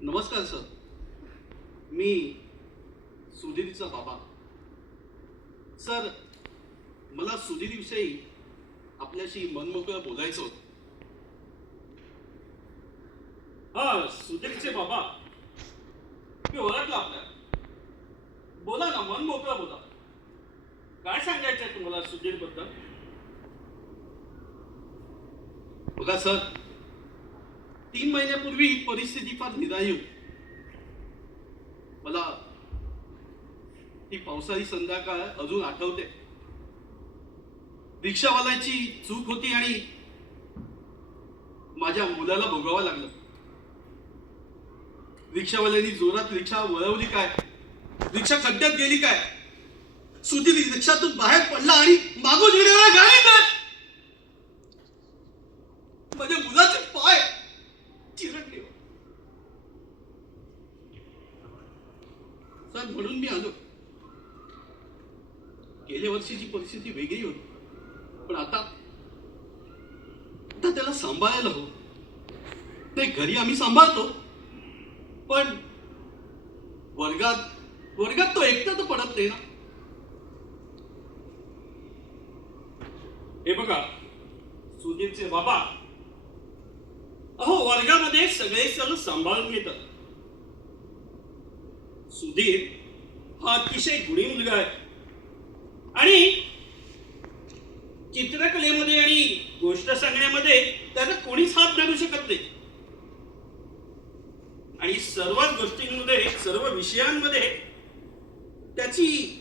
नमस्कार सर. मी सुधीरचा बाबा. सर, मला सुधीरविषयी आपल्याशी मनमोकळं बोलायचं होतं. हा, सुधीरचे बाबा, मी ओळखलं आपल्याला. बोला ना, मन मोकळं बोला. काय सांगायचंय तुम्हाला सुधीर बद्दल? बघा सर, 3 महिन्यापूर्वी परिस्थिती फार निराळी होती. मला ती पावसाळी संध्याकाळ अजून आठवते. रिक्षावाल्याची चूक होती आणि माझ्या मुलाला भोगावं लागलं. रिक्षावाल्यांनी जोरात रिक्षा वळवली काय, रिक्षा खड्ड्यात गेली काय, सुधीर रिक्षातून बाहेर पडला आणि मागून येणाऱ्या गाडीने माझ्या मुलाचे पाय चिरडले. सर, म्हणून मी आलो. गेल्या वर्षीची परिस्थिती वेगळी होती, पण आता त्याला सांभाळायला हवं. नाही, घरी आम्ही सांभाळतो, पण वर्गात तो एकटा तर पडत नाही ना. हे बघा सुधीरचे बाबा, अहो, वर्गामध्ये सगळे सण सांभाळून घेतात. सुधीर हा अतिशय गुणी मुलगा आहे आणि चित्रकलेमध्ये आणि गोष्ट सांगण्यामध्ये त्याचा कोणीच हात धरू शकत नाही. आणि सर्वच गोष्टींमध्ये, सर्व विषयांमध्ये त्याची